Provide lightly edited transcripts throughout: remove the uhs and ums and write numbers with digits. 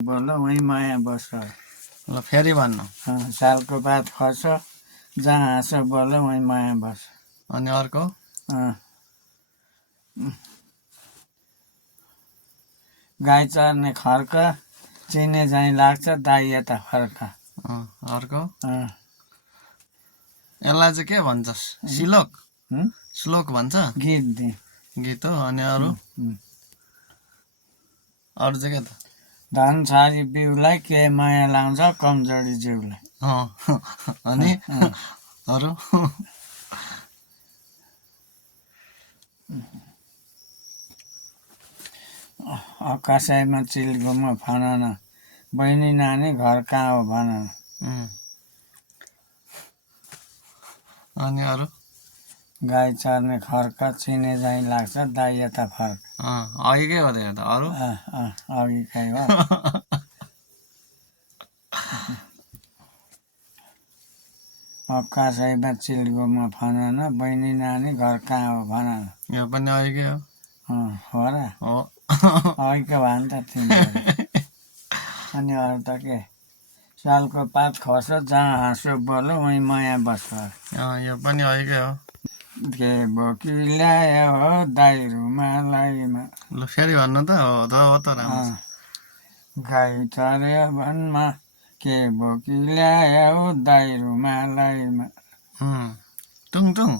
बोल वहीँ माया बस ल फेरि भन्नु। सालको बाद खर्च जहाँ हाँस बोल वहीँ माया बस। अनि अर्को गाई चर्ने खर्क चिने झैँ लाग्छ दाइ यता फर्क। अर्को यसलाई चाहिँ के भन्छस्? श्लोक श्लोक भन्छ गीत दि गीत हो। अनि अरू अरू चाहिँ के त? धन छारी बिउलाई के माया लाउँछ कमजोरी जिउलाई। अनि अरू कसैमा चिलगुमा फनन बहिनी नानी घर कहाँ हो भनन। अनि अरू गाई चर्ने खर्क चिने झैँ लाग्छ दाइ यता फर्क। अघि के हो त? अरू अघि खै हो। कसैमा चिलगुमा फनन बहिनी नानी घर कहाँ हो भनन। यो पनि अघिकै हो। हो र हो अघिको भयो नि त तिमीहरू। अनि अरू त के? सालको पात खर्छ जहाँ हाँसो बोल्यो वहीँ माया बस्छ। यो पनि अघिकै हो। के बोकी ल्याए हो दाइ रुमालैमा। ल फेरि भन्नु त। हो त राम्रो। गाई चर्यो वनमा के बोकी ल्याए हो दाइ रुमालैमा। टुङ टुङ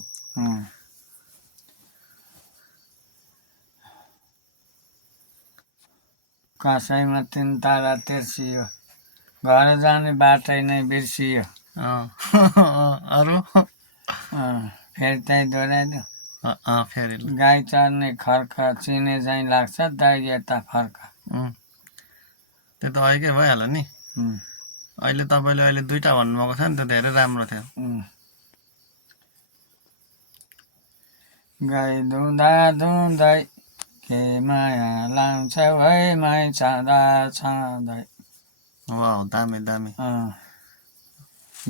कसैमा तिन तारा तेर्सियो घर जाने बाटै नै बिर्सियो। अरू फेरि त्यही दोहोऱ्याइदियो। फेरि गाई चर्ने खर्क चिने झैँ लाग्छ दाइ यता फर्क। त्यो त अघिकै भइहाल्यो नि। अहिले तपाईँले अहिले दुईवटा भन्नुभएको थियो नि, त्यो धेरै राम्रो थियो। गाई दुहुँदा दुहुँदै के माया लाउँछ है माई छँदा छँदै। वाउ दामी दामी।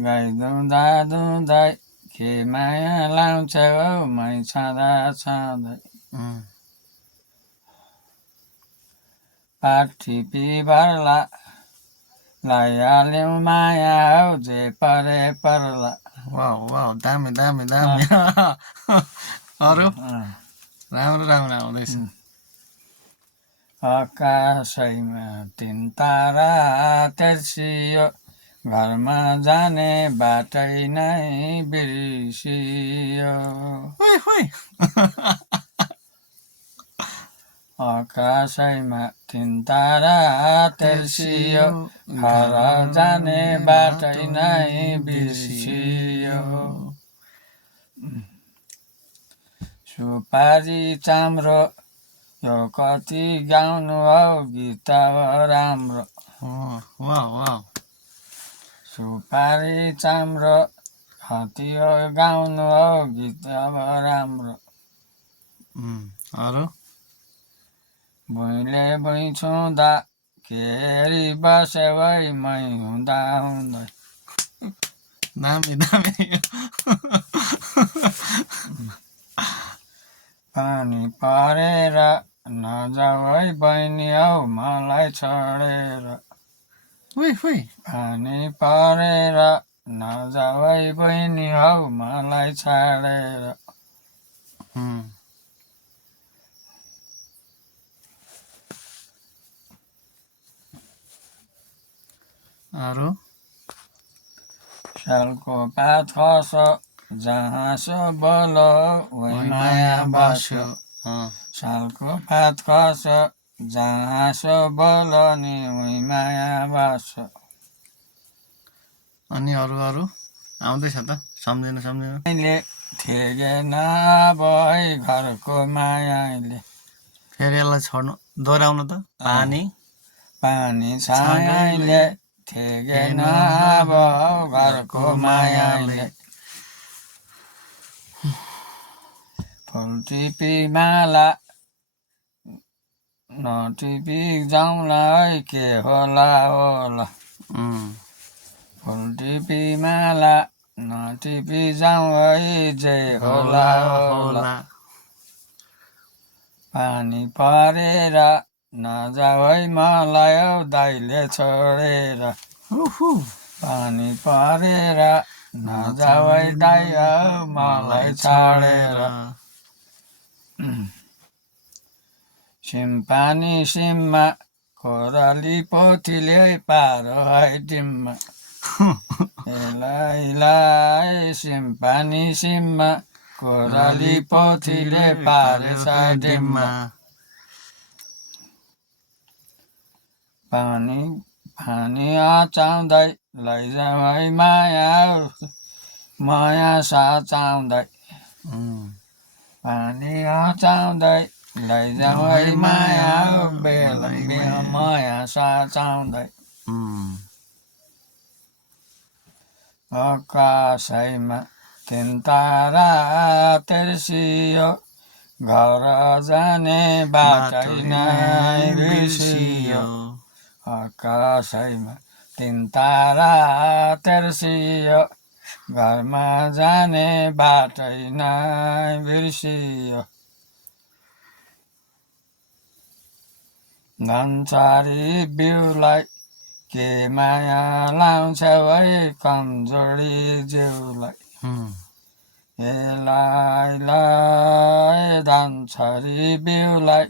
गाई दुहुँदा दुहुँदै के माया लाउँछ हौ माई छँदा छँदै। पाठिपी भर्ला लगाइहाल्यौँ माया हौ जे परे पर्ला। वाउ वाउ दामी दामी दामी। अरू राम्रो राम्रो आउँदैछ। आकाशैमा तिन तारा तेर्सियो घरमा जाने बाटै नै बिर्सियो। आकाशैमा तिन तारा तेर्सियो घर जाने बाटै नै बिर्सियो। सुपारी चाम्रो यो कति गाउनु हौ गीत राम्रो। सुपारी चाम्रो कति गाउनु हौ गीत राम्रो। अरू भुइँले भुइँ छुँदा के हेरी बस्यो है मै हुँदा हुँदै। दामी दामी। पानी परेर नजाऊ है बहिनी हौ मलाई छोडेर। पानी परेर नजाऊ है बहिनी हौ मलाई छाडेर। अरू सालको पात खस जहाँ सो बोलो वहीँ माया बस्यो। सालको पात खस जहाँ सो बोलो नि वहीँ माया बस्यो। अनि अरू अरू आउँदैछ त सम्झिनु सम्झिनु। ठेगेन अब है घरको मायाले। फेरि यसलाई छोड्नु दोहोऱ्याउनु त। पानी पानी छायाले ठेगेन अब घरको मायाले। फुल टिपी माला नटिपी जाउँला है के होला होला। फुल टिपी माला नटिपी जाउँ है जे होला होला। पानी परेर नजाऊ है मलाई दाइले छोडेर पानी परेर नजाऊ है दाइ मलाई छाडेर सिमपानी सिममा कोराली पोथीले पारो है डिममा एलाई सिमपानी सिममा कोराली पोथीले पारेछ डिममा पानी पानी आचाउँदै लैजाऊ है माया माया साचाउँदै पानी आचाउँदै लैजाऊ है माया बेला माया साचाउँदै आकाशैमा तीन तारा तेर्सियो घर जाने बाटै नै बिर्सियो आकाशैमा तीन तारा तेर्सियो घरमा जाने बाटै नै बिर्सियो धनचारी बिउलाई के माया लाउँछौ है कमजोरी जिउलाई एलाई धनचारी बिउलाई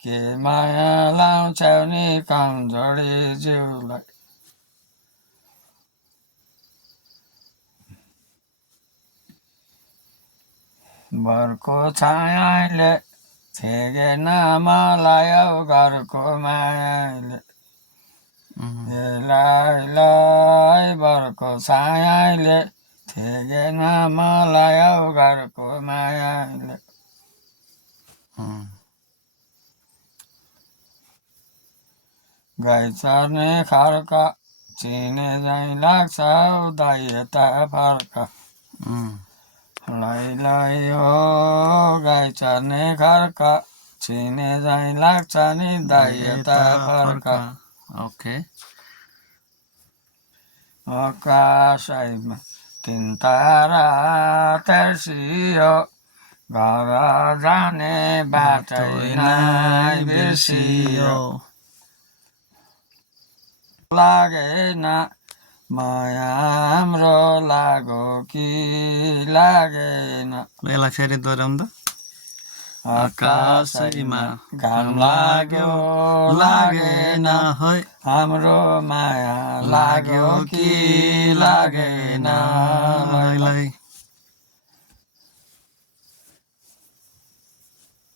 के माया लाउँछौ नि कमजोरी जिउलाई बरको छायाले थेगेन मलाई घरको मायाले एलाई बरको छायाले थेगेन मलाई घरको मायाले गाई चर्ने खर्क चिने झैँ लाग्छ दाइ यता फर्क लै लै हो गाई चर्ने खर्क चिने झैँ लाग्छ नि दाइ यता फर्क ओके आकाशैमा तीन तारा तेर्सियो घर जाने बाटै नै बिर्सियो लागेन माया हाम्रो लागो कि लागेन यसलाई फेरि दोहोऱ्याउँ त आकाशैमा घाम लाग्यो लागेन है हाम्रो माया लाग्यो कि लागेन लै लै